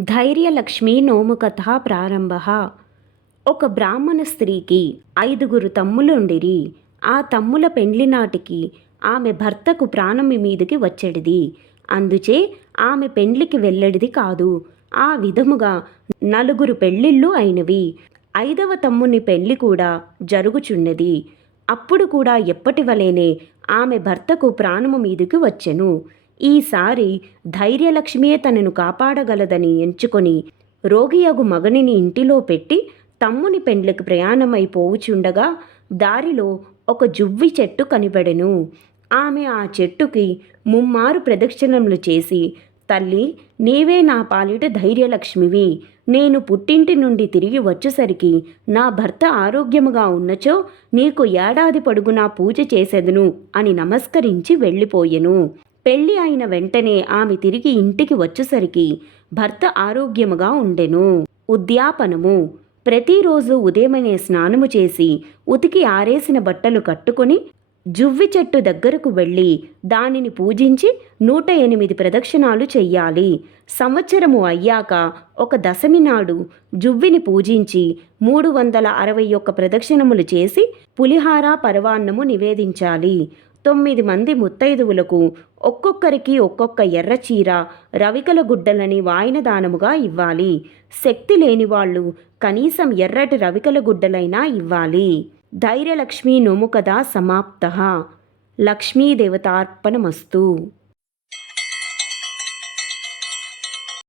ధైర్యలక్ష్మి నోముకథ ప్రారంభ. ఒక బ్రాహ్మణ స్త్రీకి ఐదుగురు తమ్ములుండిరి. ఆ తమ్ముల పెండ్లి నాటికి ఆమె భర్తకు ప్రాణం మీదికి వచ్చేడిది. అందుచే ఆమె పెండ్లికి వెళ్ళడిది కాదు. ఆ విధముగా నలుగురు పెళ్ళిళ్ళు అయినవి. ఐదవ తమ్ముని పెళ్ళి కూడా జరుగుచున్నది. అప్పుడు కూడా ఎప్పటివలేనే ఆమె భర్తకు ప్రాణము మీదికి వచ్చెను. ఈసారి ధైర్యలక్ష్మియే తనను కాపాడగలదని ఎంచుకొని రోగియగు మగనిని ఇంటిలో పెట్టి తమ్ముని పెండ్లికి ప్రయాణమైపోవుచుండగా దారిలో ఒక జువ్వి చెట్టు కనిపెడెను. ఆమె ఆ చెట్టుకి ముమ్మారు ప్రదక్షిణములు చేసి తల్లి నీవే నా పాలిట ధైర్యలక్ష్మివి. నేను పుట్టింటి నుండి తిరిగి వచ్చేసరికి నా భర్త ఆరోగ్యముగా ఉన్నచో నీకు ఏడాది పొడుగునా పూజ చేసెదను అని నమస్కరించి వెళ్ళిపోయెను. పెళ్ళి అయిన వెంటనే ఆమె తిరిగి ఇంటికి వచ్చేసరికి భర్త ఆరోగ్యముగా ఉండెను. ఉద్యాపనము. ప్రతిరోజు ఉదయమనే స్నానము చేసి ఉతికి ఆరేసిన బట్టలు కట్టుకొని జువ్వి చెట్టు దగ్గరకు వెళ్ళి దానిని పూజించి నూట ఎనిమిది ప్రదక్షిణాలు చెయ్యాలి. సంవత్సరము అయ్యాక ఒక దశమి నాడు జువ్విని పూజించి మూడు వందల అరవై ఒక్క ప్రదక్షిణములు చేసి పులిహార పరవాన్నము నివేదించాలి. తొమ్మిది మంది ముత్తైదువులకు ఒక్కొక్కరికి ఒక్కొక్క ఎర్ర చీర రవికల గుడ్డలని వాయినదానముగా ఇవ్వాలి. శక్తి లేని వాళ్ళు కనీసం ఎర్రటి రవికల గుడ్డలైనా ఇవ్వాలి. ధైర్యలక్ష్మీ నోముకథ సమాప్త. లక్ష్మీదేవతార్పణమస్తు.